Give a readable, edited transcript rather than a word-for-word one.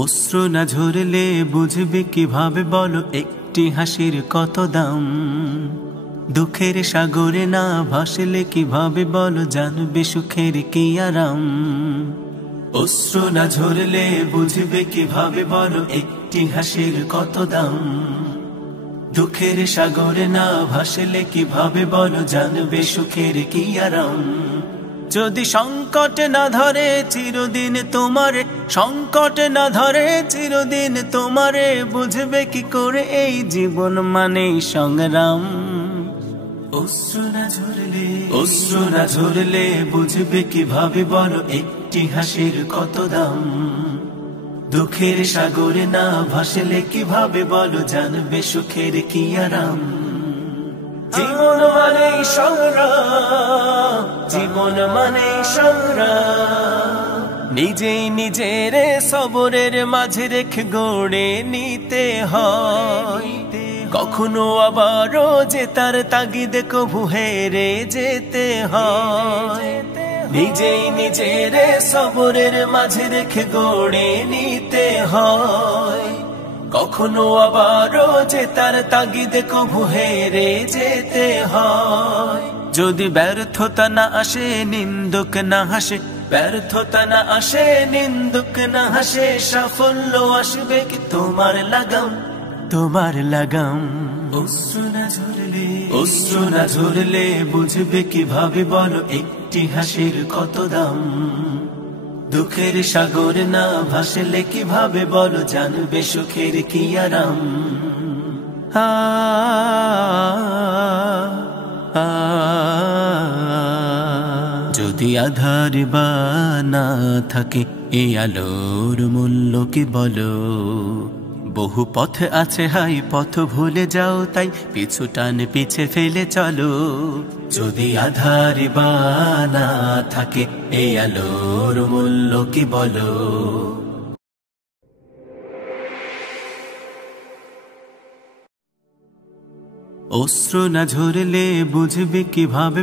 অশ্রু না ঝরলে বুঝবে কিভাবে বলো একটি হাসির কত দাম। দুঃখের সাগরে না ভাসলে কিভাবে বলো জানবে সুখের কি আরাম। অশ্রু না ঝরলে বুঝবে কিভাবে বলো একটি হাসির কত দাম। দুঃখের সাগরে না ভাসলে কিভাবে বলো জানবে সুখের কি আরাম। যদি সংকট না ধরে চিরদিন তোমারে, সংকট না ধরে চিরদিন তোমারে, বুঝবে কি করে এই জীবন মানেই সংগ্রাম। অশ্রু না ঝরলে বুঝবে কিভাবে বলো একটি হাসির কত দাম। দুঃখের সাগরে না ভাসলে কিভাবে বলো জানবে সুখের কি আরাম। জীবন মানেই সংগ্রাম, জীবন মানেই সংগ্রাম। নিজেই নিজের সবরের মাঝে রেখে গড়ে নিতে হয়। কখনো আবারও যে তার তাগিদে কভু হেরে যেতে হয়। নিজেই নিজের সবরের মাঝে রেখে গড়ে নিতে হয়। কখনো আবারও যে তার তাগিদে কভু হেরে যেতে হয়। যদি ব্যর্থতা না আসে নিন্দুক না হাসে, ব্যর্থতা না আসে নিন্দুক না হাসে, সাফল্য আসবে কি তোমার লাগাম, তোমার লাগাম। অশ্রু না ঝরলে বুঝবে কিভাবে বলো একটি হাসির কত দাম। দুঃখের সাগর না ভাসলে কিভাবে বলো জানবে সুখের কি আরাম। যদি আধার বা না থাকে এই আলোর মূল্য কি বলো। বহু পথ আছে হাই পথ ভুলে যাও তাই পিছু টান পিছে ফেলে চলো। যদি আধার বা না থাকে এই আলোর মূল্য কি বলো। অশ্রু না ঝরলে বুঝবে কিভাবে